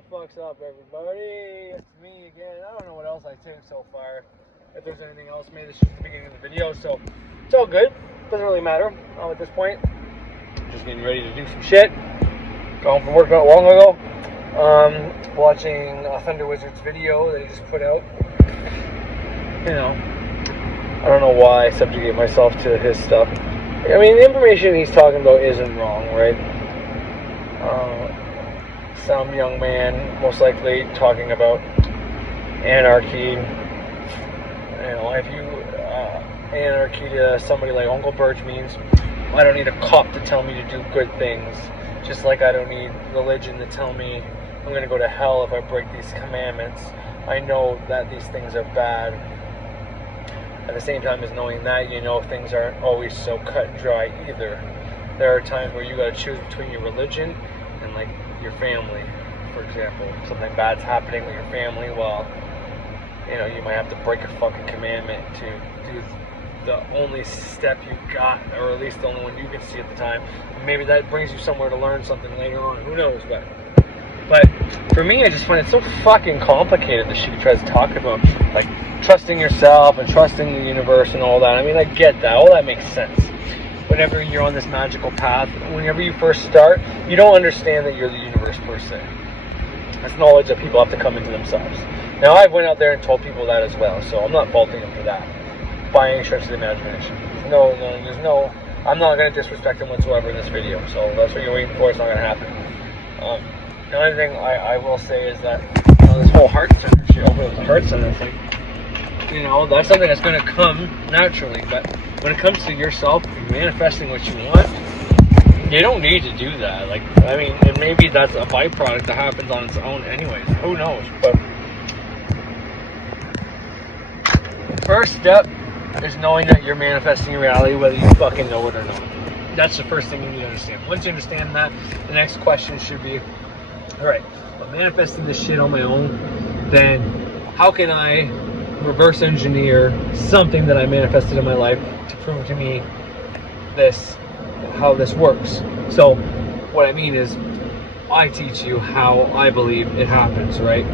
the fuck's up, everybody? It's me again. I don't know what else I said so far. If there's anything else, maybe this is the beginning of the video, so it's all good. Doesn't really matter at this point. Just getting ready to do some shit. Got home from work not long ago. Watching a Thunder Wizard's video that he just put out. You know, I don't know why I subjugate myself to his stuff. I mean, the information he's talking about isn't wrong, right? Some young man, most likely, talking about anarchy. You know, if you anarchy to somebody like Uncle Birch means I don't need a cop to tell me to do good things, just like I don't need religion to tell me I'm going to go to hell if I break these commandments. I know that these things are bad. At the same time as knowing that, you know things aren't always so cut and dry either. There are times where you got to choose between your religion and like your family. For example, something bad's happening with your family, well, you know, you might have to break a fucking commandment to do the only step you got, or at least the only one you can see at the time. Maybe that brings you somewhere to learn something later on. Who knows? But for me, I just find it so fucking complicated, the shit he tries to talk about, like trusting yourself and trusting the universe and all that. I mean, I get that. All that makes sense. Whenever you're on this magical path, whenever you first start, you don't understand that you're the universe per se. That's knowledge that people have to come into themselves. Now, I went out there and told people that as well, so I'm not faulting them for that, by any stretch of the imagination. There's no, I'm not going to disrespect them whatsoever in this video, so that's what you're waiting for. It's not going to happen. The only thing I will say is that, you know, this whole heart center shit, over the heart center, it's like, you know, that's something that's going to come naturally, but when it comes to yourself manifesting what you want, you don't need to do that. Like, I mean, and maybe that's a byproduct that happens on its own anyways. Who knows? But first step is knowing that you're manifesting your reality, whether you fucking know it or not. That's the first thing you need to understand. Once you understand that, the next question should be, alright, I'm manifesting this shit on my own, then how can I reverse engineer something that I manifested in my life to prove to me how this works? So what I mean is, I teach you how I believe it happens, right?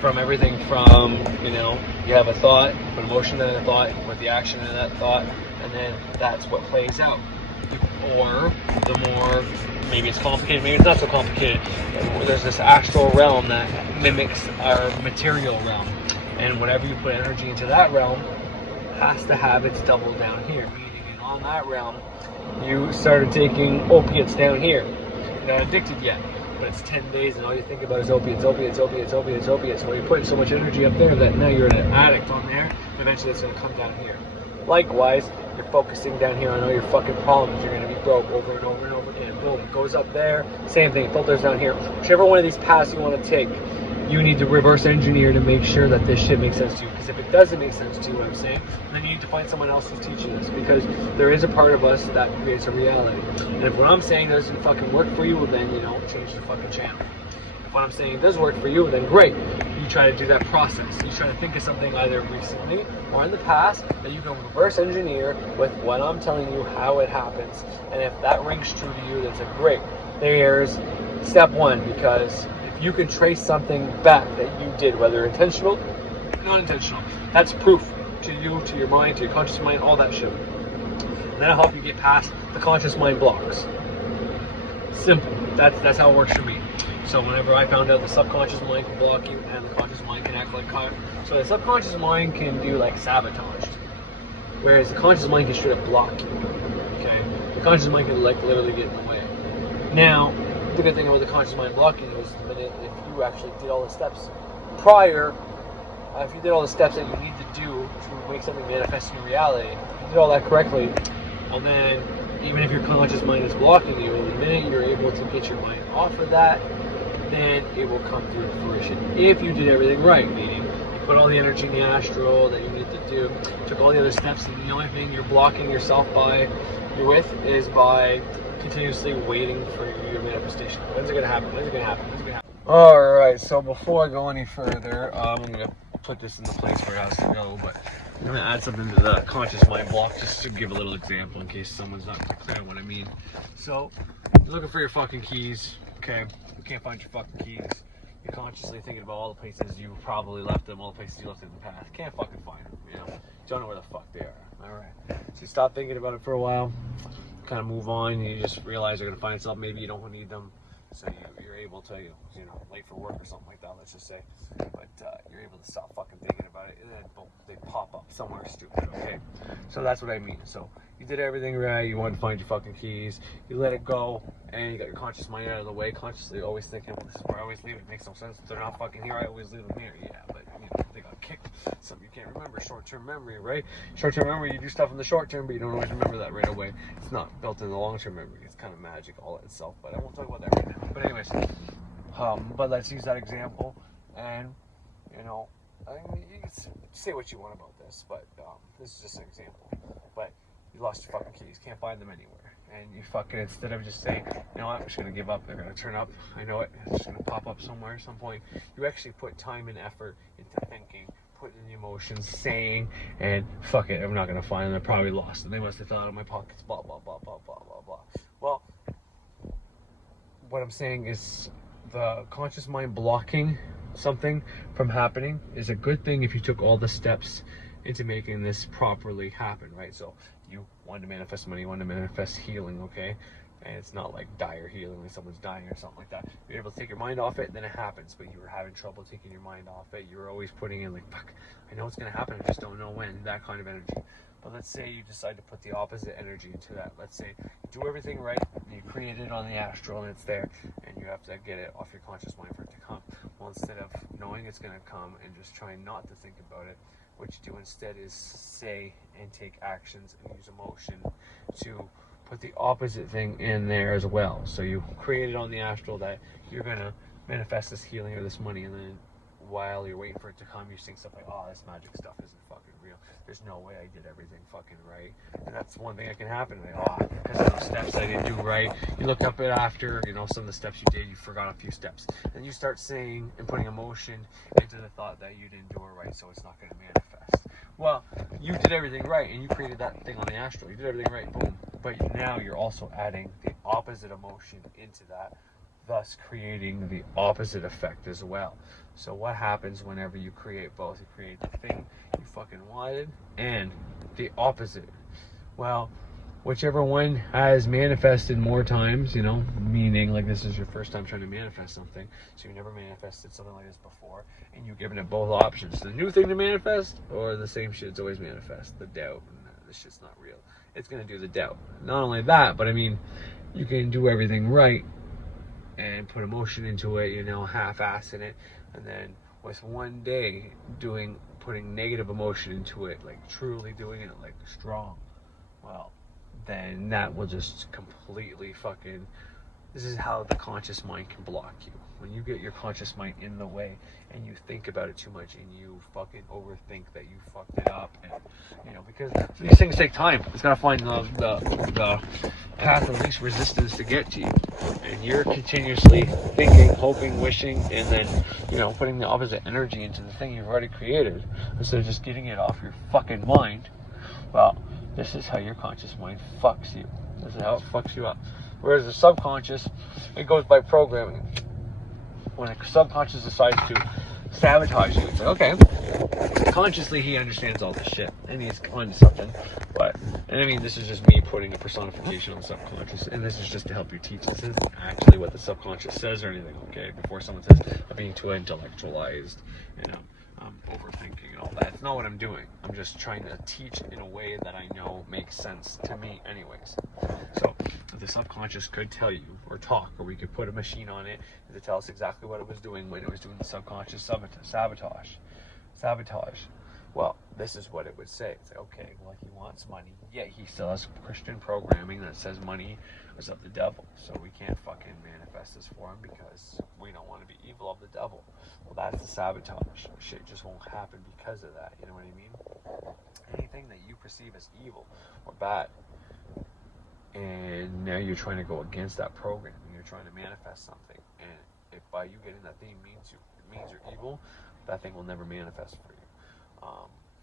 From everything from, you know, you have a thought, put emotion in a thought, put the action in that thought, and then that's what plays out. Or the more, maybe it's complicated, maybe it's not so complicated, there's this astral realm that mimics our material realm, and whenever you put energy into that realm, has to have its double down here, meaning on that realm you started taking opiates down here. You're not addicted yet, but it's 10 days and all you think about is opiates. Well, you're putting so much energy up there that now you're an addict on there, and eventually it's going to come down here. Likewise, you're focusing down here on all your fucking problems. You're going to be broke over and over and over again. Boom, it goes up there. Same thing, filters down here. Whichever one of these paths you want to take, you need to reverse engineer to make sure that this shit makes sense to you. Because if it doesn't make sense to you, what I'm saying, then you need to find someone else who's teaching this. Because there is a part of us that creates a reality. And if what I'm saying doesn't fucking work for you, well then, you know, change the fucking channel. If what I'm saying does work for you, then great. You try to do that process. You try to think of something either recently or in the past that you can reverse engineer with what I'm telling you, how it happens. And if that rings true to you, that's a great. There's step one, because if you can trace something back that you did, whether intentional, non-intentional, that's proof to you, to your mind, to your conscious mind, all that shit. And that'll help you get past the conscious mind blocks. Simple. That's how it works for me. So whenever I found out the subconscious mind can block you and the conscious mind can act like so the subconscious mind can do like sabotage, whereas the conscious mind can straight up block you. Okay, the conscious mind can like literally get in the way. Now, the good thing about the conscious mind blocking you is the minute if you actually did all the steps prior, if you did all the steps that you need to do to make something manifest in your reality, if you did all that correctly, and then even if your conscious mind is blocking you, the minute you're able to get your mind off of that, then it will come through to fruition. If you did everything right, meaning you put all the energy in the astral that you need to do, took all the other steps, and the only thing you're blocking yourself is by continuously waiting for your manifestation. When's it gonna happen? Alright, so before I go any further, I'm gonna put this in the place where it has to go, but I'm gonna add something to the conscious mind block just to give a little example in case someone's not quite clear on what I mean. So, you're looking for your fucking keys, okay? You can't find your fucking keys. you're consciously thinking about all the places you probably left them, all the places you left in the past. Can't fucking find them, you know. Don't know where the fuck they are. All right. So you stop thinking about it for a while, kind of move on, and you just realize you're gonna find something. Maybe you don't need them, so you're able to, you know, late for work or something like that. Let's just say, but you're able to stop fucking thinking about it, and then boom, they pop up somewhere stupid. Okay. So that's what I mean. So you did everything right. You wanted to find your fucking keys. You let it go, and you got your conscious mind out of the way. Consciously, always thinking, well, this is where I always leave it. It makes no sense. If they're not fucking here, I always leave them here. Yeah, but you know, they got kicked. Something you can't remember. Short-term memory, right? Short-term memory, you do stuff in the short term, but you don't always remember that right away. It's not built in the long-term memory. It's kind of magic all itself. But I won't talk about that right now. But anyways, but let's use that example, and you know, I mean, you can say what you want about this, but this is just an example. But you lost your fucking keys, can't find them anywhere, and you fucking, instead of just saying, you know what, I'm just gonna give up, they're gonna turn up, I know it, it's just gonna pop up somewhere at some point. You actually put time and effort into thinking, putting in the emotions, saying, and fuck it, I'm not gonna find them, they're probably lost, and they must have fell out of my pockets, blah blah blah blah blah blah blah. Well, what I'm saying is, the conscious mind blocking something from happening is a good thing if you took all the steps into making this properly happen, right? So you wanted to manifest money, you wanted to manifest healing, okay? And it's not like dire healing, like someone's dying or something like that. You're able to take your mind off it, then it happens. But you were having trouble taking your mind off it. You were always putting in like, fuck, I know it's gonna happen, I just don't know when, that kind of energy. But let's say you decide to put the opposite energy into that. Let's say you do everything right, you create it on the astral and it's there, and you have to get it off your conscious mind for it to come. Well, instead of knowing it's going to come and just trying not to think about it, what you do instead is say and take actions and use emotion to put the opposite thing in there as well. So you create it on the astral that you're going to manifest this healing or this money, and then while you're waiting for it to come, you're seeing stuff like, oh, this magic stuff isn't fucking real. There's no way I did everything fucking right. And that's one thing that can happen. Like, oh, because of those steps I didn't do right. You look up it after, you know, some of the steps you did, you forgot a few steps. And you start saying and putting emotion into the thought that you didn't do it right, so it's not going to manifest. Well, you did everything right, and you created that thing on the astral. You did everything right, boom. But now you're also adding the opposite emotion into that, thus creating the opposite effect as well. So what happens whenever you create both? You create the thing you fucking wanted and the opposite. Well, whichever one has manifested more times, you know, meaning like this is your first time trying to manifest something, so you never manifested something like this before, and you've given it both options: the new thing to manifest or the same shit's always manifest, the doubt, this shit's not real. It's gonna do the doubt. Not only that, but I mean, you can do everything right and put emotion into it, you know, half-assing it, and then with one day putting negative emotion into it, like truly doing it like strong, well, then that will just completely fucking, this is how the conscious mind can block you. When you get your conscious mind in the way and you think about it too much and you fucking overthink that you fucked it up, and you know, because these things take time. It's gotta find the path of least resistance to get to you. And you're continuously thinking, hoping, wishing, and then, you know, putting the opposite energy into the thing you've already created instead of just getting it off your fucking mind. Well, this is how your conscious mind fucks you. This is how it fucks you up. Whereas the subconscious, it goes by programming. When the subconscious decides to sabotage you, it's like, okay, consciously he understands all this shit and he's onto something. But, and I mean, this is just me putting a personification on the subconscious, and this is just to help you teach. This isn't actually what the subconscious says or anything, okay? Before someone says, I'm being too intellectualized, you know, overthinking and all that. It's not what I'm doing. I'm just trying to teach in a way that I know makes sense to me anyways. So the subconscious could tell you or talk, or we could put a machine on it to tell us exactly what it was doing when it was doing the subconscious sabotage. Well, this is what it would say. It's like, okay, well, he wants money, yet he still has Christian programming that says money is of the devil. So we can't fucking manifest this for him because we don't want to be evil of the devil. Well, that's the sabotage. Shit just won't happen because of that. You know what I mean? Anything that you perceive as evil or bad, and now you're trying to go against that program, and you're trying to manifest something, and if by you getting that thing means you're evil, that thing will never manifest for you.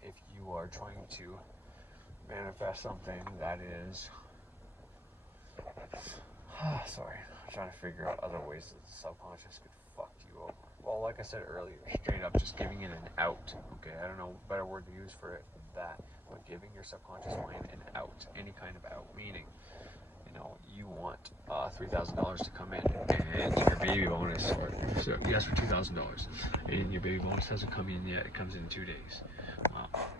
If you are trying to manifest something that is sorry, I'm trying to figure out other ways that the subconscious could fuck you over. Well, like I said earlier, straight up just giving it an out. Okay, I don't know a better word to use for it than that, but giving your subconscious mind an out, any kind of out, meaning, you know, you want $3,000 to come in, and your baby bonus, or so you ask for $2,000, and your baby bonus hasn't come in yet. It comes in 2 days.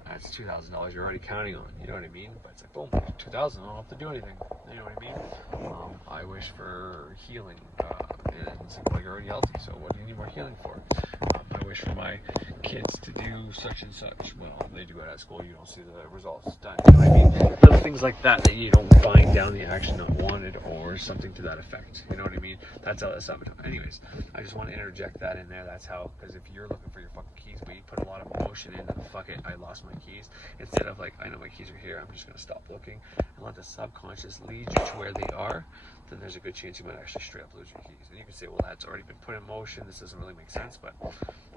That's $2,000 you're already counting on. You know what I mean? But it's like, boom, 2,000. I don't have to do anything. You know what I mean? I wish for healing, and it's like, well, you're already healthy. So what do you need more healing for? I wish for my kids to do such and such. Well, they do it at school. You don't see the results done. You know what I mean? Little things like that you don't find down the action not wanted, or something to that effect. You know what I mean? That's how that's sabotage. Anyways, I just want to interject that in there. That's how, because if you're looking for your fucking keys, but you put a lot of emotion in, fuck it, I lost my keys, instead of like, I know my keys are here, I'm just going to stop looking and let the subconscious lead you to where they are, then there's a good chance you might actually straight up lose your keys. And you can say, well, that's already been put in motion, this doesn't really make sense, but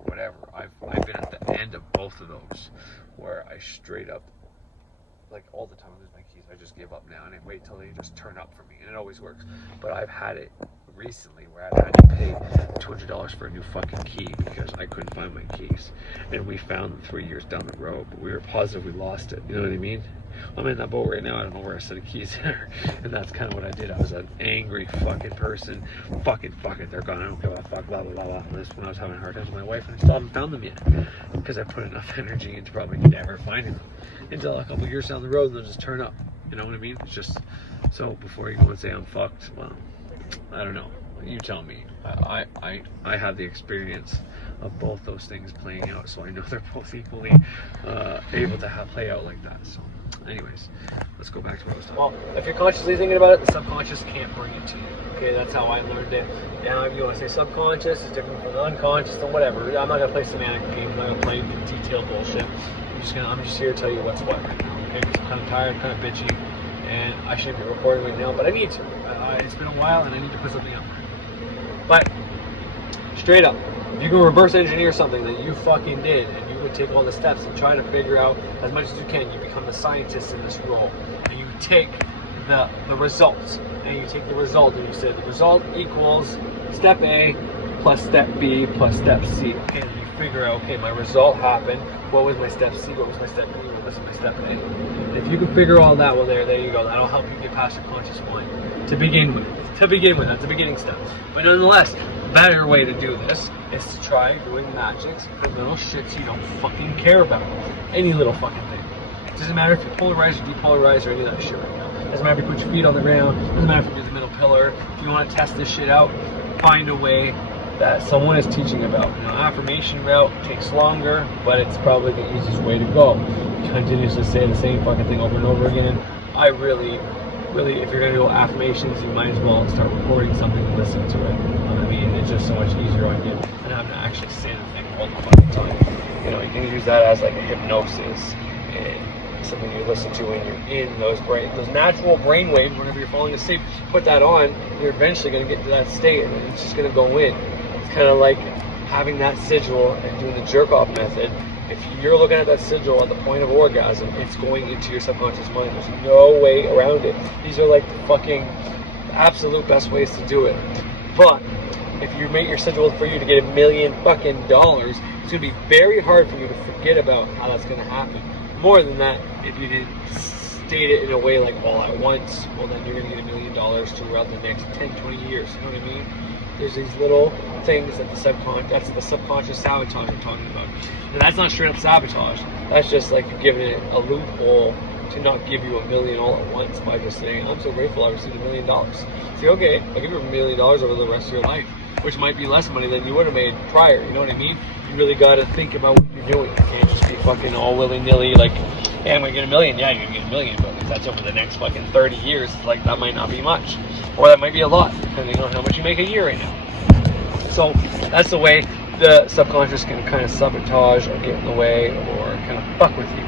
whatever. I've been at the end of both of those, where I straight up, like all the time I lose my keys, I just give up now and I wait till they just turn up for me, and it always works. But I've had it recently where I've had to pay $200 for a new fucking key because I couldn't find my keys, and we found them 3 years down the road, but we were positive we lost it. You know what I mean? I'm in that boat right now. I don't know where a set of keys are, and that's kind of what I did. I was an angry fucking person. Fuck it, they're gone. I don't give a fuck, blah blah blah blah. This when I was having a hard time with my wife, and I still haven't found them yet because I put enough energy into probably never finding them until a couple years down the road, and they'll just turn up. You know what I mean? It's just, so before you go and say I'm fucked, well, I don't know. You tell me. I have the experience of both those things playing out, so I know they're both equally able to play out like that. So, anyways, let's go back to what I was talking about. Well, if you're consciously thinking about it, the subconscious can't bring it to you. Okay, that's how I learned it. Now, if you want to say subconscious is different from the unconscious, then whatever. I'm not gonna play semantic games. I'm not gonna play detailed bullshit. I'm just here to tell you what's what right now. Okay, because I'm kind of tired, kind of bitchy, and I shouldn't be recording right now, but I need to. It's been a while, and I need to put something out there. But straight up, if you can reverse engineer something that you fucking did, and you would take all the steps and try to figure out as much as you can, you become the scientist in this role, and you take the results, and you take the result, and you say the result equals step A plus step B plus step C. Okay, and you figure out, okay, my result happened. What was my step C? What was my step B? What was my step A? And if you can figure all that, well, there you go. That'll help you get past your conscious mind to begin with. That's the beginning step. But nonetheless, the better way to do this is to try doing magics for little shits you don't fucking care about. Any little fucking thing. It doesn't matter if you polarize or depolarize or any of that shit right now. It doesn't matter if you put your feet on the ground. It doesn't matter if you do the middle pillar. If you want to test this shit out, find a way that someone is teaching about. You know, affirmation route takes longer, but it's probably the easiest way to go. You continuously say the same fucking thing over and over again. I really, if you're going to do affirmations, you might as well start recording something and listen to it. I mean, it's just so much easier on you than having to actually say the thing all the fucking time. You know, you can use that as like a hypnosis, and something you listen to when you're in those natural brain waves whenever you're falling asleep. Put that on, you're eventually going to get to that state, and it's just going to go in. It's kind of like having that sigil and doing the jerk-off method. If you're looking at that sigil at the point of orgasm, it's going into your subconscious mind. There's no way around it. These are like the fucking absolute best ways to do it. But if you make your sigil for you to get $1 million fucking dollars, it's going to be very hard for you to forget about how that's going to happen. More than that, if you didn't state it in a way like all at once, well then you're going to get $1 million throughout the next 10, 20 years. You know what I mean? There's these little things that that's the subconscious sabotage I'm talking about. And that's not straight up sabotage. That's just like you're giving it a loophole to not give you $1 million all at once by just saying, I'm so grateful I received $1 million. Say, okay, I'll give you $1 million over the rest of your life, which might be less money than you would have made prior. You know what I mean? You really got to think about what you're doing. You can't just be fucking all willy-nilly like, hey, I'm going to get $1 million. Yeah, you're going to get $1 million, but if that's over the next fucking 30 years, like that might not be much. Or that might be a lot, depending on how much you make a year right now. So that's the way the subconscious can kind of sabotage or get in the way or kind of fuck with you,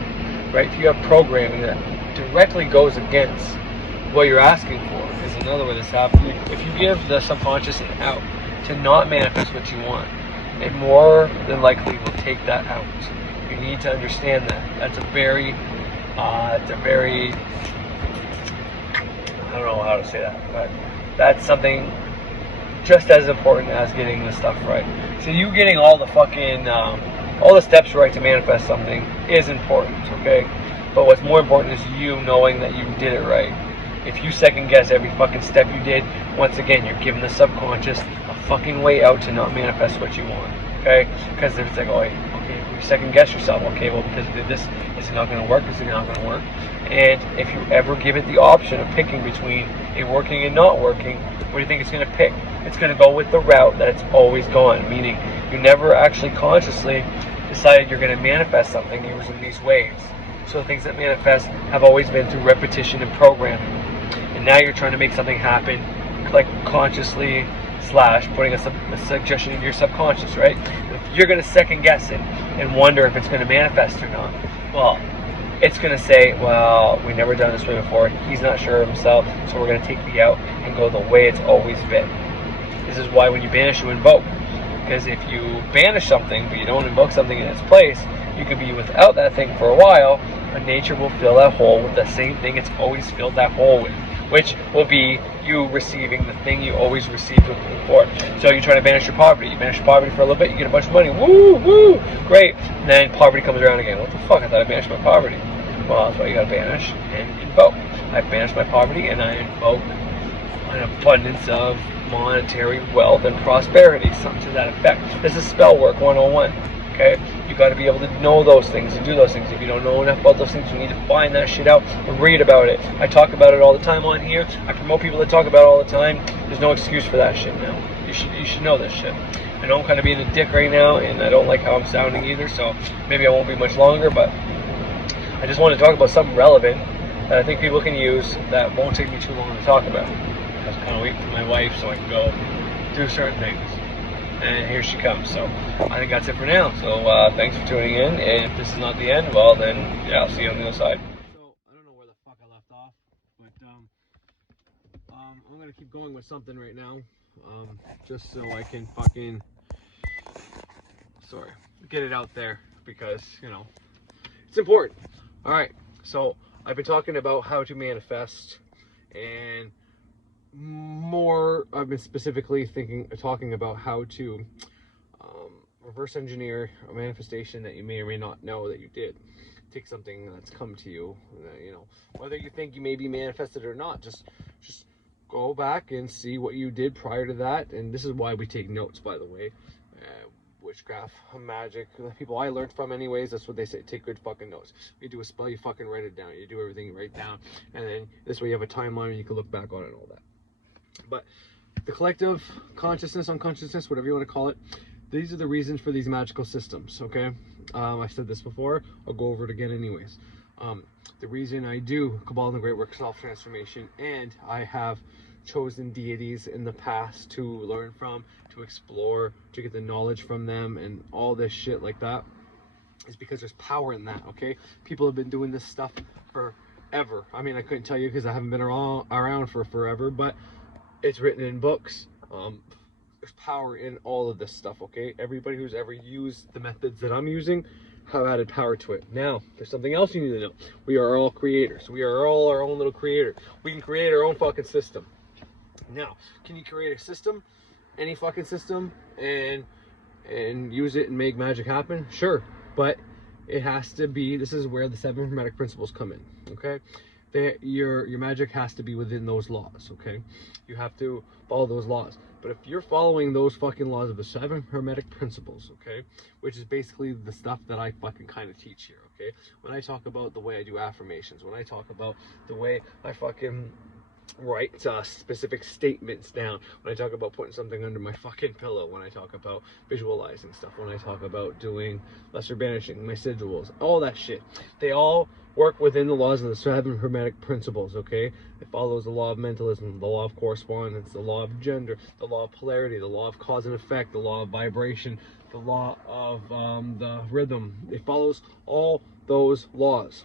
right? If you have programming that directly goes against what you're asking for, is another way this happens. If you give the subconscious an out to not manifest what you want, it more than likely will take that out. You need to understand that. That's a very, I don't know how to say that, but that's something just as important as getting the stuff right. So you getting all the fucking all the steps right to manifest something is important, okay? But what's more important is you knowing that you did it right. If you second guess every fucking step you did, once again, you're giving the subconscious a fucking way out to not manifest what you want, okay? Because it's like, oh, okay, you second guess yourself. Okay, well, because I did this, is it not going to work? Is it not going to work? And if you ever give it the option of picking between it working and not working, what do you think it's going to pick? It's going to go with the route that it's always gone, meaning you never actually consciously decided you're going to manifest something using these ways. So the things that manifest have always been through repetition and programming. And now you're trying to make something happen, like consciously / putting a suggestion in your subconscious, right? If you're going to second guess it and wonder if it's going to manifest or not, well, it's going to say, well, we've never done this way before. He's not sure of himself, so we're going to take the out and go the way it's always been. This is why when you banish, you invoke. Because if you banish something, but you don't invoke something in its place, you can be without that thing for a while, but nature will fill that hole with the same thing it's always filled that hole with, which will be you receiving the thing you always received before. So you're trying to banish your poverty. You banish your poverty for a little bit, you get a bunch of money. Woo, woo, great. And then poverty comes around again. What the fuck? I thought I banished my poverty. Well, that's why you gotta banish and invoke. I banished my poverty and I invoke an abundance of monetary wealth and prosperity, something to that effect. This is spell work 101. Okay, you got to be able to know those things and do those things. If you don't know enough about those things, you need to find that shit out and read about it. I talk about it all the time on here. I promote people that talk about it all the time. There's no excuse for that shit now. You should know this shit. I know I'm kind of being a dick right now, and I don't like how I'm sounding either. So maybe I won't be much longer, but I just want to talk about something relevant that I think people can use that won't take me too long to talk about. I was kind of waiting for my wife so I can go do certain things. And here she comes. So I think that's it for now. So thanks for tuning in. And if this is not the end, well then, yeah, I'll see you on the other side. So I don't know where the fuck I left off, but I'm gonna keep going with something right now, just so I can fucking get it out there because it's important. All right. So I've been talking about how to manifest, and more I've been specifically talking about how to reverse engineer a manifestation that you may or may not know that you did. Take something that's come to you, whether you think you may be manifested or not, just go back and see what you did prior to that. And this is why we take notes, by the way. Witchcraft, magic, the people I learned from anyways, that's what they say, take good fucking notes. You do a spell, you fucking write it down. You do everything you write down, and then this way you have a timeline and you can look back on it and all that. But the collective consciousness, unconsciousness, whatever you want to call it, these are the reasons for these magical systems, okay? I've said this before, I'll go over it again anyways. The reason I do Kabbalah and the Great Work Self-Transformation, and I have chosen deities in the past to learn from, to explore, to get the knowledge from them, and all this shit like that, is because there's power in that, okay? People have been doing this stuff forever. I mean, I couldn't tell you because I haven't been around for forever, but it's written in books. There's power in all of this stuff, okay? Everybody who's ever used the methods that I'm using have added power to it. Now, there's something else you need to know. We are all creators. We are all our own little creator. We can create our own fucking system. Now, can you create a system, any fucking system, and use it and make magic happen? Sure, but it has to be, this is where the 7 Hermetic principles come in, okay? Your magic has to be within those laws, okay? You have to follow those laws. But if you're following those fucking laws of the 7 Hermetic principles, okay, which is basically the stuff that I fucking kind of teach here, okay? When I talk about the way I do affirmations, when I talk about the way I fucking write specific statements down, when I talk about putting something under my fucking pillow, when I talk about visualizing stuff, when I talk about doing lesser banishing, my sigils, all that shit, they all work within the laws of the 7 Hermetic principles, okay? It follows the law of mentalism, the law of correspondence, the law of gender, the law of polarity, the law of cause and effect, the law of vibration, the law of the rhythm. It follows all those laws.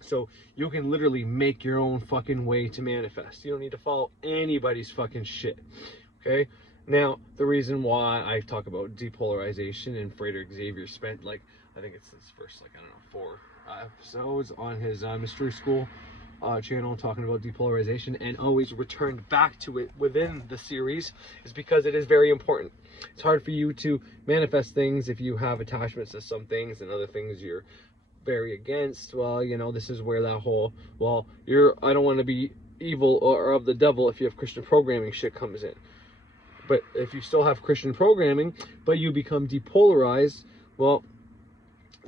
So you can literally make your own fucking way to manifest. You don't need to follow anybody's fucking shit, okay? Now, the reason why I talk about depolarization, and Frederick Xavier spent, like, I think it's his first, like, I don't know, 4 episodes on his mystery school channel talking about depolarization and always returned back to it within the series is because it is very important. It's hard for you to manifest things if you have attachments to some things and other things you're very against. Well, you know, this is where that whole, well, I don't want to be evil or of the devil if you have Christian programming shit comes in. But if you still have Christian programming, but you become depolarized, well,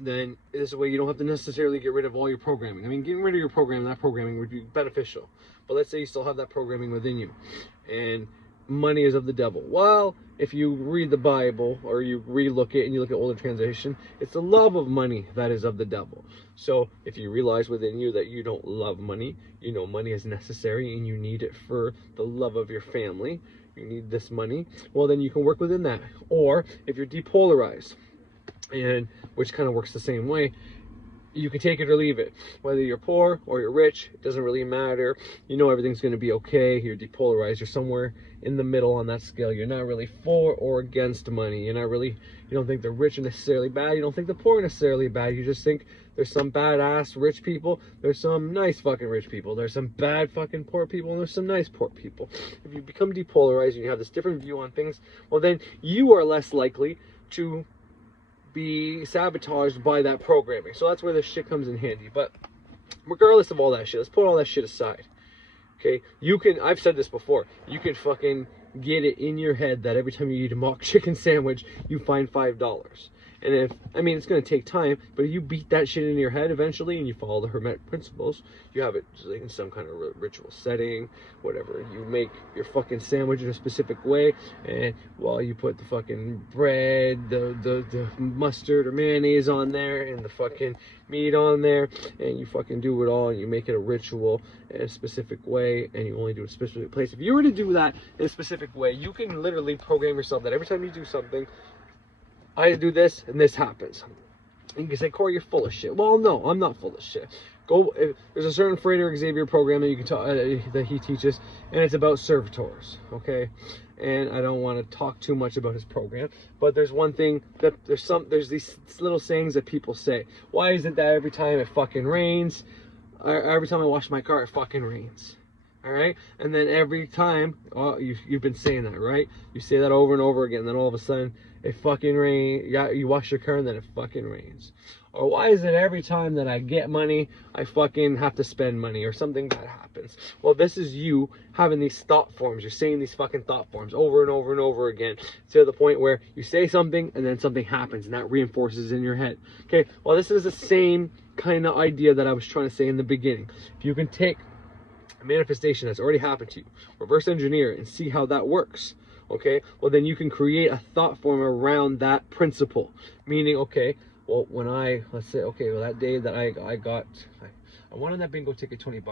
then this way you don't have to necessarily get rid of all your programming. I mean, getting rid of your programming, that programming would be beneficial. But let's say you still have that programming within you, and money is of the devil. Well, if you read the Bible or you relook it and you look at older translation, it's the love of money that is of the devil. So if you realize within you that you don't love money, you know money is necessary and you need it for the love of your family, you need this money, well then you can work within that. Or if you're depolarized, and which kind of works the same way, you can take it or leave it. Whether you're poor or you're rich, it doesn't really matter. You know everything's going to be okay. You're depolarized. You're somewhere in the middle on that scale. You're not really for or against money. You don't think the rich are necessarily bad. You don't think the poor are necessarily bad. You just think there's some badass rich people. There's some nice fucking rich people. There's some bad fucking poor people. And there's some nice poor people. If you become depolarized and you have this different view on things, well then you are less likely to be sabotaged by that programming. So that's where this shit comes in handy. But regardless of all that shit, let's put all that shit aside. Okay, I've said this before, you can fucking get it in your head that every time you eat a mock chicken sandwich, you find $5. And it's going to take time, but if you beat that shit in your head eventually and you follow the Hermetic principles, you have it in some kind of ritual setting, whatever. You make your fucking sandwich in a specific way, and while you put the fucking bread, the mustard or mayonnaise on there, and the fucking meat on there, and you fucking do it all, and you make it a ritual in a specific way, and you only do it in a specific place. If you were to do that in a specific way, you can literally program yourself that every time you do something, I do this and this happens. And you can say, Corey, you're full of shit. Well, no, I'm not full of shit. There's a certain Frater Xavier program that you can talk that he teaches, and it's about servitors, okay? And I don't want to talk too much about his program, but there's one thing that there's these little sayings that people say. Why is it that every time it fucking rains, or every time I wash my car, it fucking rains? All right, and then every time, you've been saying that, right? You say that over and over again, and then all of a sudden it fucking rains. You wash your car and then it fucking rains. Or why is it every time that I get money, I fucking have to spend money or something bad happens? Well, this is you having these thought forms. You're saying these fucking thought forms over and over and over again to the point where you say something and then something happens and that reinforces in your head. Okay, well, this is the same kind of idea that I was trying to say in the beginning. If you can take a manifestation that's already happened to you, reverse engineer it and see how that works, okay, well then you can create a thought form around that principle. Meaning, okay, well, let's say, okay, well, that day that I wanted that bingo ticket, $20,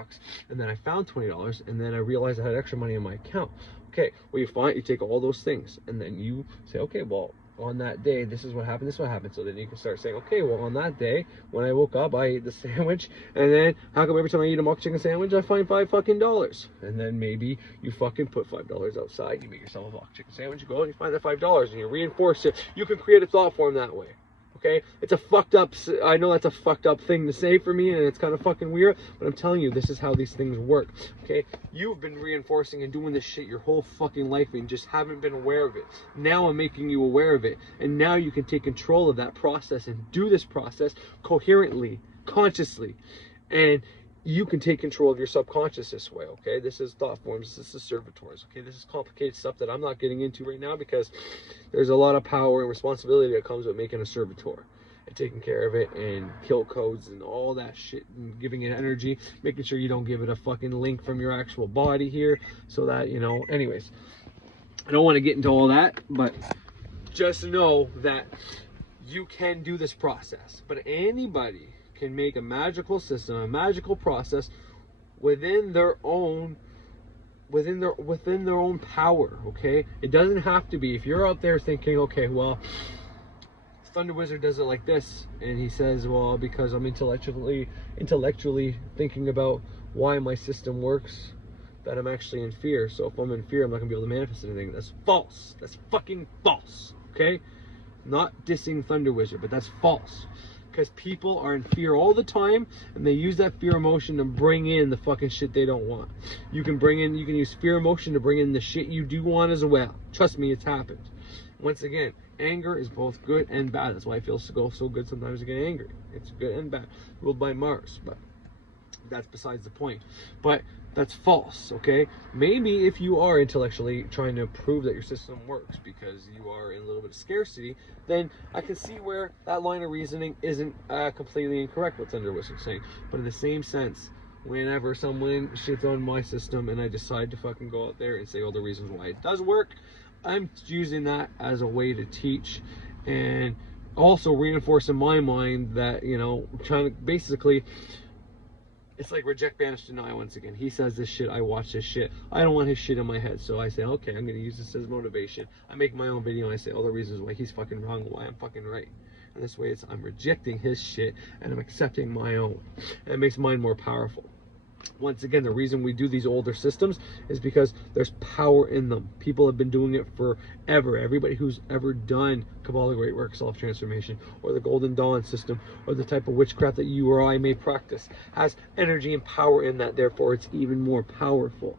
and then I found $20, and then I realized I had extra money in my account. Okay, well, you take all those things, and then you say, okay, well, on that day, this is what happened, this is what happened. So then you can start saying, okay, well, on that day, when I woke up, I ate the sandwich, and then how come every time I eat a mock chicken sandwich, I find $5? And then maybe you fucking put $5 outside, you make yourself a mock chicken sandwich, you go and you find that $5, and you reinforce it. You can create a thought form that way. Okay, it's a fucked up, I know that's a fucked up thing to say for me, and it's kind of fucking weird, but I'm telling you, this is how these things work. Okay, you've been reinforcing and doing this shit your whole fucking life and just haven't been aware of it. Now I'm making you aware of it, and now you can take control of that process and do this process coherently, consciously, and you can take control of your subconscious this way. Okay, this is thought forms, this is servitors. Okay, this is complicated stuff that I'm not getting into right now because there's a lot of power and responsibility that comes with making a servitor and taking care of it and kill codes and all that shit and giving it energy, making sure you don't give it a fucking link from your actual body here, so that, you know, anyways, I don't want to get into all that, but just know that you can do this process. But anybody can make a magical system, a magical process within their own power. Okay, it doesn't have to be, if you're out there thinking, okay, well, Thunder Wizard does it like this, and he says, well, because I'm intellectually thinking about why my system works, that I'm actually in fear. So if I'm in fear, I'm not gonna be able to manifest anything. That's false. That's fucking false. Okay, not dissing Thunder Wizard, but that's false. because people are in fear all the time, and they use that fear emotion to bring in the fucking shit they don't want. You can use fear emotion to bring in the shit you do want as well. Trust me, it's happened. Once again, anger is both good and bad. That's why I feel so good sometimes to get angry. It's good and bad, ruled by Mars, but that's besides the point. But that's false, okay? Maybe if you are intellectually trying to prove that your system works because you are in a little bit of scarcity, then I can see where that line of reasoning isn't completely incorrect, what's under what you're saying. But in the same sense, whenever someone shits on my system and I decide to fucking go out there and say all the reasons why it does work, I'm using that as a way to teach and also reinforce in my mind that, you know, trying to basically, it's like reject, banish, deny once again. He says this shit, I watch this shit. I don't want his shit in my head. So I say, okay, I'm going to use this as motivation. I make my own video and I say all the reasons why he's fucking wrong and why I'm fucking right. And this way I'm rejecting his shit and I'm accepting my own. And it makes mine more powerful. Once again, the reason we do these older systems is because there's power in them. People have been doing it forever. Everybody who's ever done Kabbalah Great Work, Self-Transformation, or the Golden Dawn system, or the type of witchcraft that you or I may practice, has energy and power in that. Therefore, it's even more powerful.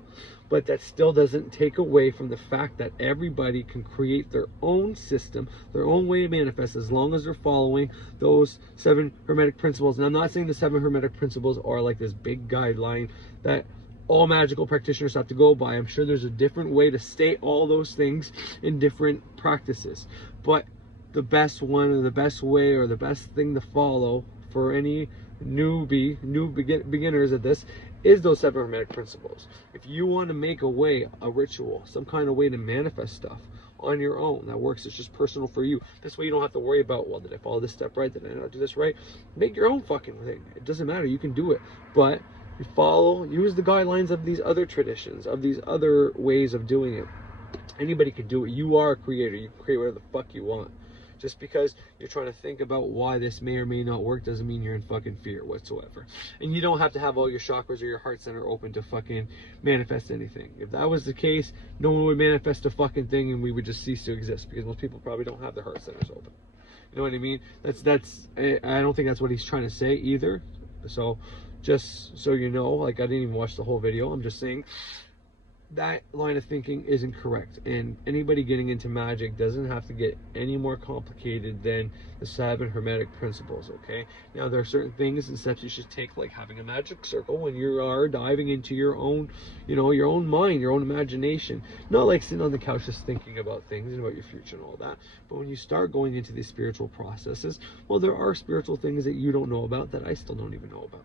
But that still doesn't take away from the fact that everybody can create their own system, their own way to manifest, as long as they're following those 7 Hermetic principles. And I'm not saying the 7 Hermetic principles are like this big guideline that all magical practitioners have to go by. I'm sure there's a different way to state all those things in different practices. But the best one, or the best way, or the best thing to follow for any beginners at this is those 7 Hermetic principles. If you want to make a way, a ritual, some kind of way to manifest stuff on your own that works, it's just personal for you. This way you don't have to worry about, well, did I follow this step right? Did I not do this right? Make your own fucking thing. It doesn't matter. You can do it. But you use the guidelines of these other traditions, of these other ways of doing it. Anybody can do it. You are a creator. You can create whatever the fuck you want. Just because you're trying to think about why this may or may not work doesn't mean you're in fucking fear whatsoever. And you don't have to have all your chakras or your heart center open to fucking manifest anything. If that was the case, no one would manifest a fucking thing and we would just cease to exist, because most people probably don't have their heart centers open. You know what I mean? I don't think that's what he's trying to say either. So just so you know, like, I didn't even watch the whole video. I'm just saying that line of thinking isn't correct, and anybody getting into magic doesn't have to get any more complicated than the 7 Hermetic principles. Okay, now there are certain things and steps you should take, like having a magic circle when you are diving into your own, you know, your own mind, your own imagination, not like sitting on the couch just thinking about things and about your future and all that. But when you start going into these spiritual processes, well, there are spiritual things that you don't know about that I still don't even know about.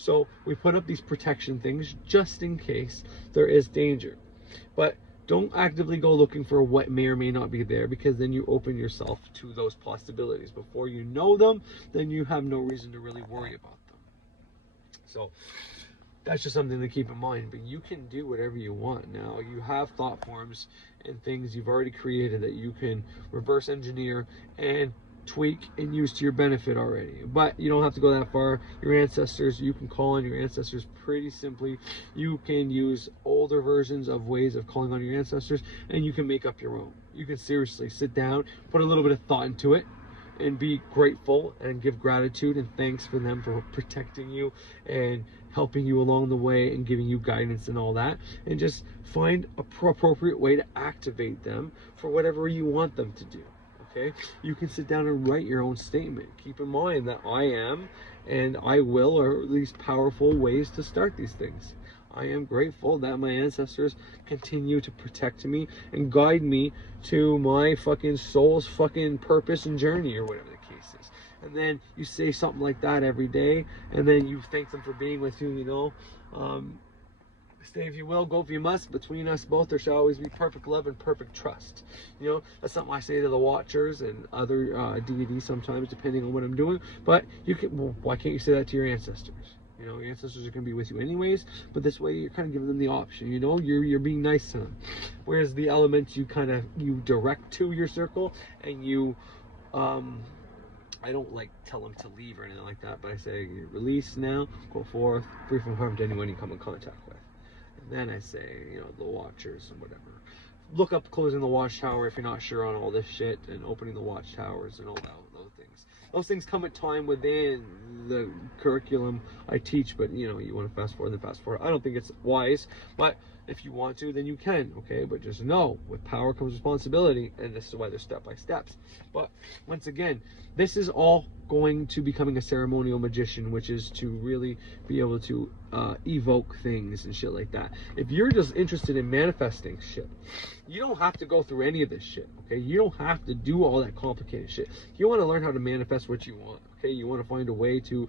So we put up these protection things just in case there is danger. But don't actively go looking for what may or may not be there, because then you open yourself to those possibilities. Before you know them, then you have no reason to really worry about them. So that's just something to keep in mind. But you can do whatever you want now. You have thought forms and things you've already created that you can reverse engineer and tweak and use to your benefit already. But you don't have to go that far. Your ancestors, you can call on your ancestors pretty simply. You can use older versions of ways of calling on your ancestors, and you can make up your own. You can seriously sit down, put a little bit of thought into it, and be grateful and give gratitude and thanks for them for protecting you and helping you along the way and giving you guidance and all that, and just find a appropriate way to activate them for whatever you want them to do. Okay, you can sit down and write your own statement. Keep in mind that I am and I will are these powerful ways to start these things. I am grateful that my ancestors continue to protect me and guide me to my fucking soul's fucking purpose and journey, or whatever the case is. And then you say something like that every day, and then you thank them for being with you, you know. Stay if you will, go if you must. Between us both there shall always be perfect love and perfect trust. You know, that's something I say to the watchers and other deities sometimes, depending on what I'm doing. But you can, well, why can't you say that to your ancestors? You know, your ancestors are going to be with you anyways, but this way you're kind of giving them the option. You know, you're being nice to them. Whereas the elements you direct to your circle, and you I don't like tell them to leave or anything like that, but I say, release now, go forth, free from harm to anyone you come in contact with. And then I say, you know, the watchers and whatever, look up closing the watchtower if you're not sure on all this shit, and opening the watchtowers and all that, those things. Those things come at time within the curriculum I teach, but you know, you want to fast forward, then fast forward. I don't think it's wise, but if you want to, then you can, okay? But just know, with power comes responsibility, and this is why there's step-by-steps. But once again, this is all going to becoming a ceremonial magician, which is to really be able to evoke things and shit like that. If you're just interested in manifesting shit, you don't have to go through any of this shit, okay? You don't have to do all that complicated shit. You want to learn how to manifest what you want, okay? You want to find a way to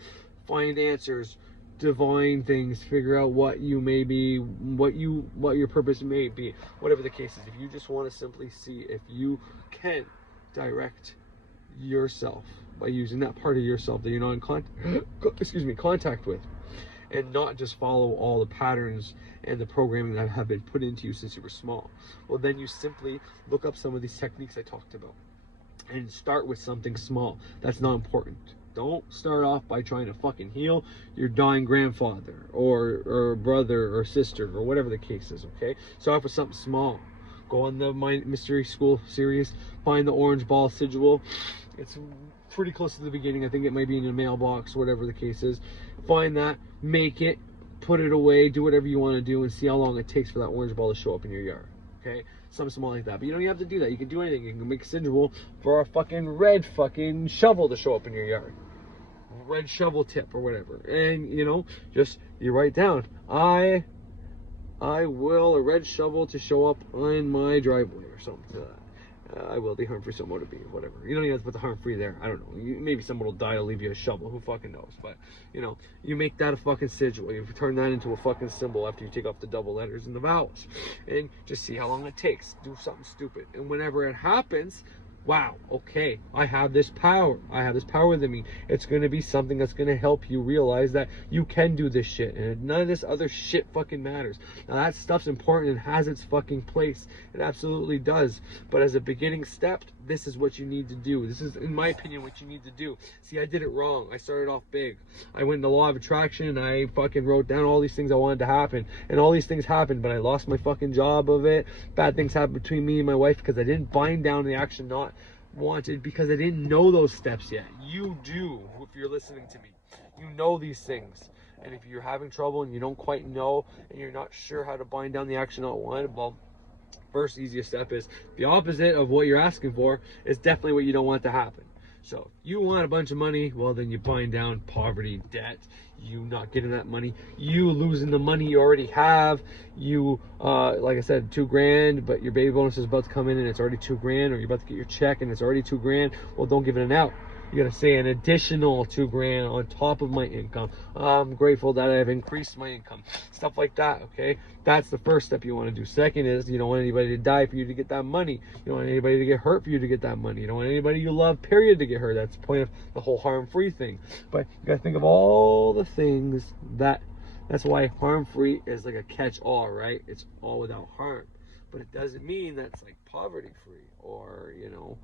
find answers, divine things, figure out what you may be, what your purpose may be, whatever the case is. If you just want to simply see if you can direct yourself by using that part of yourself that you're not in contact with, and not just follow all the patterns and the programming that have been put into you since you were small, well, then you simply look up some of these techniques I talked about and start with something small that's not important. Don't start off by trying to fucking heal your dying grandfather or brother or sister or whatever the case is, okay? Start off with something small. Go on the My Mystery School series, find the orange ball sigil. It's pretty close to the beginning. I think it might be in your mailbox, whatever the case is. Find that, make it, put it away, do whatever you want to do, and see how long it takes for that orange ball to show up in your yard, okay? Something small like that. But you don't even have to do that. You can do anything. You can make a sigil for a fucking red fucking shovel to show up in your yard. Red shovel tip or whatever. And, you know, just, you write down, I will a red shovel to show up on my driveway or something to that. I will the harm-free so motor be, whatever. You don't even have to put the harm-free there. I don't know. Maybe someone will die to leave you a shovel. Who fucking knows? But, you know, you make that a fucking sigil. You turn that into a fucking symbol after you take off the double letters and the vowels. And just see how long it takes. Do something stupid. And whenever it happens, wow, okay, I have this power. I have this power within me. It's going to be something that's going to help you realize that you can do this shit. And none of this other shit fucking matters. Now, that stuff's important and has its fucking place. It absolutely does. But as a beginning step, this is what you need to do. This is, in my opinion, what you need to do. See, I did it wrong. I started off big. I went in the law of attraction and I fucking wrote down all these things I wanted to happen. And all these things happened, but I lost my fucking job of it. Bad things happened between me and my wife because I didn't bind down the action not wanted, because I didn't know those steps yet. You do, if you're listening to me. You know these things. And if you're having trouble and you don't quite know and you're not sure how to bind down the action not wanted, well, first easiest step is the opposite of what you're asking for is definitely what you don't want to happen. So if you want a bunch of money, well, then you bind down poverty, debt, you not getting that money, you losing the money you already have, you like I said, $2,000, but your baby bonus is about to come in and it's already $2,000, or you're about to get your check and it's already $2,000. Well, don't give it an out. You gotta say an additional $2,000 on top of my income. I'm grateful that I've increased my income. Stuff like that, okay? That's the first step you want to do. Second is, you don't want anybody to die for you to get that money. You don't want anybody to get hurt for you to get that money. You don't want anybody you love, period, to get hurt. That's the point of the whole harm-free thing. But you gotta think of all the things that's why harm-free is like a catch-all, right? It's all without harm. But it doesn't mean that's like poverty-free or, you know,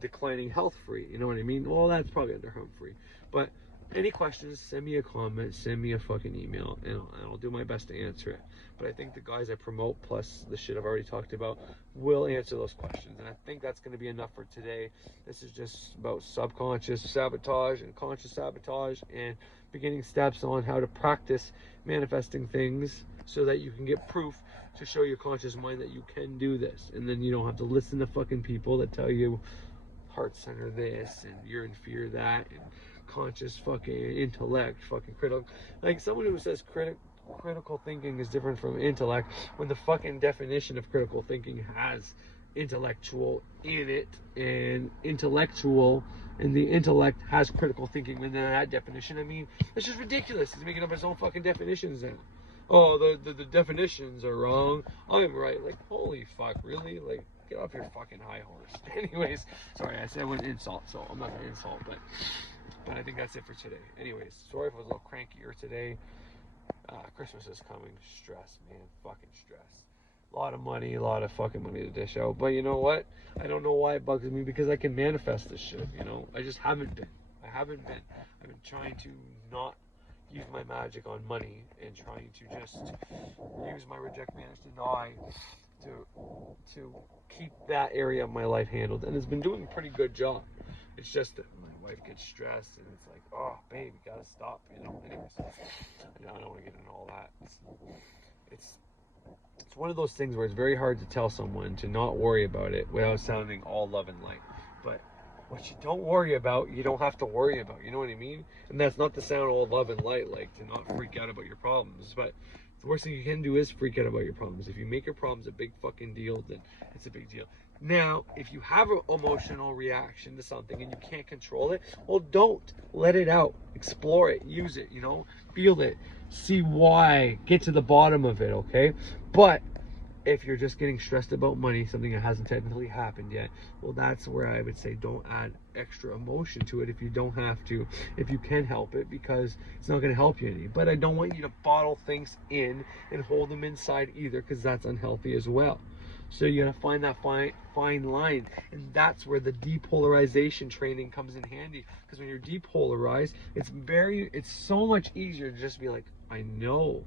declining health free, you know what I mean? Well, that's probably under harm free. But any questions, send me a comment, send me a fucking email, and I'll do my best to answer it. But I think the guys I promote, plus the shit I've already talked about, will answer those questions. And I think that's going to be enough for today. This is just about subconscious sabotage and conscious sabotage and beginning steps on how to practice manifesting things so that you can get proof to show your conscious mind that you can do this. And then you don't have to listen to fucking people that tell you heart center this and you're in fear that, and conscious fucking intellect, fucking critical. Like someone who says critical thinking is different from intellect, when the fucking definition of critical thinking has intellectual in it, and intellectual and the intellect has critical thinking within that definition. I mean, it's just ridiculous. He's making up his own fucking definitions now. Oh, the definitions are wrong, I'm right. Like, holy fuck, really? Like, get off your fucking high horse. Anyways, sorry, I said I wouldn't insult, so I'm not gonna insult, but I think that's it for today. Anyways, sorry if I was a little crankier today. Christmas is coming. Stress, man. Fucking stress. A lot of money, a lot of fucking money to dish out. But you know what? I don't know why it bugs me, because I can manifest this shit, you know? I just haven't been. I've been trying to not use my magic on money and trying to just use my reject, manage, deny to keep that area of my life handled, and it's been doing a pretty good job. It's just that my wife gets stressed, and it's like, oh, babe, you gotta stop, you know. Anyways, I don't want to get into all that. It's one of those things where it's very hard to tell someone to not worry about it without sounding all love and light. But what you don't worry about, you don't have to worry about. You know what I mean? And that's not to sound all love and light, like to not freak out about your problems. But the worst thing you can do is freak out about your problems. If you make your problems a big fucking deal, then it's a big deal. Now, if you have an emotional reaction to something and you can't control it, well, don't. Let it out. Explore it. Use it, you know? Feel it. See why. Get to the bottom of it, okay? But if you're just getting stressed about money, something that hasn't technically happened yet, well, that's where I would say don't add extra emotion to it if you don't have to, if you can help it, because it's not going to help you any. But I don't want you to bottle things in and hold them inside either, because that's unhealthy as well. So you got to find that fine line, and that's where the depolarization training comes in handy. Because when you're depolarized, it's so much easier to just be like, I know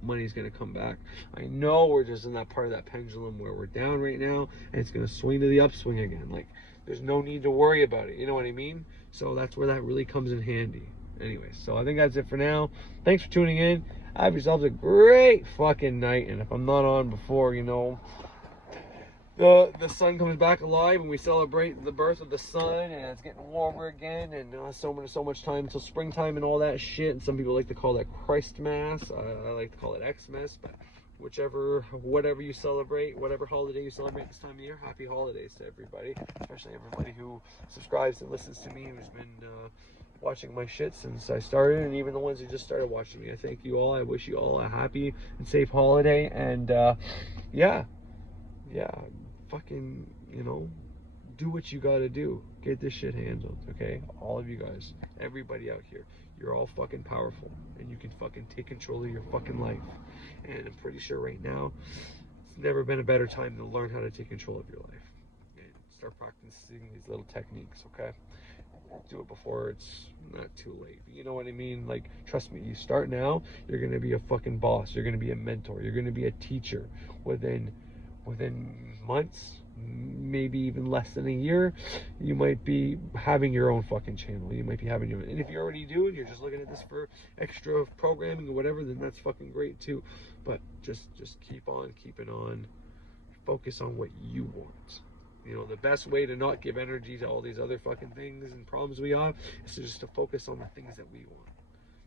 money's going to come back. I know we're just in that part of that pendulum where we're down right now, and it's going to swing to the upswing again. Like, there's no need to worry about it. You know what I mean? So that's where that really comes in handy. Anyways, so I think that's it for now. Thanks for tuning in. Have yourselves a great fucking night. And if I'm not on before, you know, the sun comes back alive and we celebrate the birth of the sun, and it's getting warmer again, and so much time until springtime and all that shit. And some people like to call that Christmas. I like to call it Xmas, but whatever you celebrate, whatever holiday you celebrate this time of year, happy holidays to everybody, especially everybody who subscribes and listens to me, who's been watching my shit since I started, and even the ones who just started watching me. I thank you all. I wish you all a happy and safe holiday, and yeah, fucking, you know, do what you gotta do. Get this shit handled, okay? All of you guys, everybody out here, you're all fucking powerful, and you can fucking take control of your fucking life. And I'm pretty sure right now, it's never been a better time to learn how to take control of your life. And start practicing these little techniques, okay? Do it before it's not too late. You know what I mean? Like, trust me, you start now, you're gonna be a fucking boss. You're gonna be a mentor. You're gonna be a teacher within months, maybe even less than a year. You might be having your own fucking channel. You might be having your own, and if you already do and you're just looking at this for extra programming or whatever, then that's fucking great too. But just keep on keeping on. Focus on what you want. You know, the best way to not give energy to all these other fucking things and problems we have is to focus on the things that we want.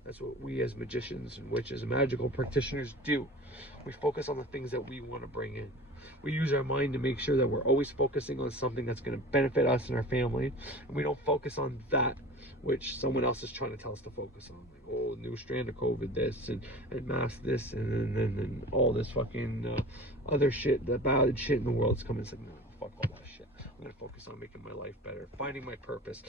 That's what we as magicians and witches and magical practitioners do. We focus on the things that we want to bring in. We use our mind to make sure that we're always focusing on something that's going to benefit us and our family. And we don't focus on that which someone else is trying to tell us to focus on. Like, oh, new strand of COVID this, and mask this, and all this fucking other shit, the bad shit in the world's coming. It's like, no, fuck all that shit. I'm going to focus on making my life better, finding my purpose,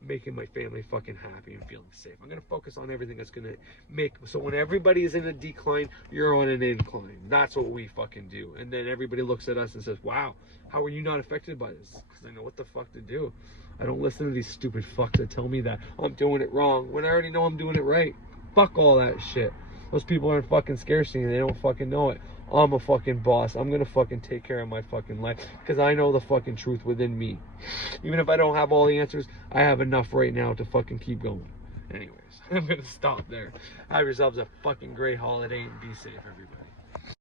making my family fucking happy and feeling safe. I'm going to focus on everything that's going to make, so when everybody is in a decline, you're on an incline. That's what we fucking do. And then everybody looks at us and says, wow, how are you not affected by this? Because I know what the fuck to do. I don't listen to these stupid fucks that tell me that I'm doing it wrong when I already know I'm doing it right. Fuck all that shit. Those people are in fucking scarcity and they don't fucking know it. I'm a fucking boss. I'm gonna fucking take care of my fucking life because I know the fucking truth within me. Even if I don't have all the answers, I have enough right now to fucking keep going. Anyways, I'm gonna stop there. Have yourselves a fucking great holiday and be safe, everybody.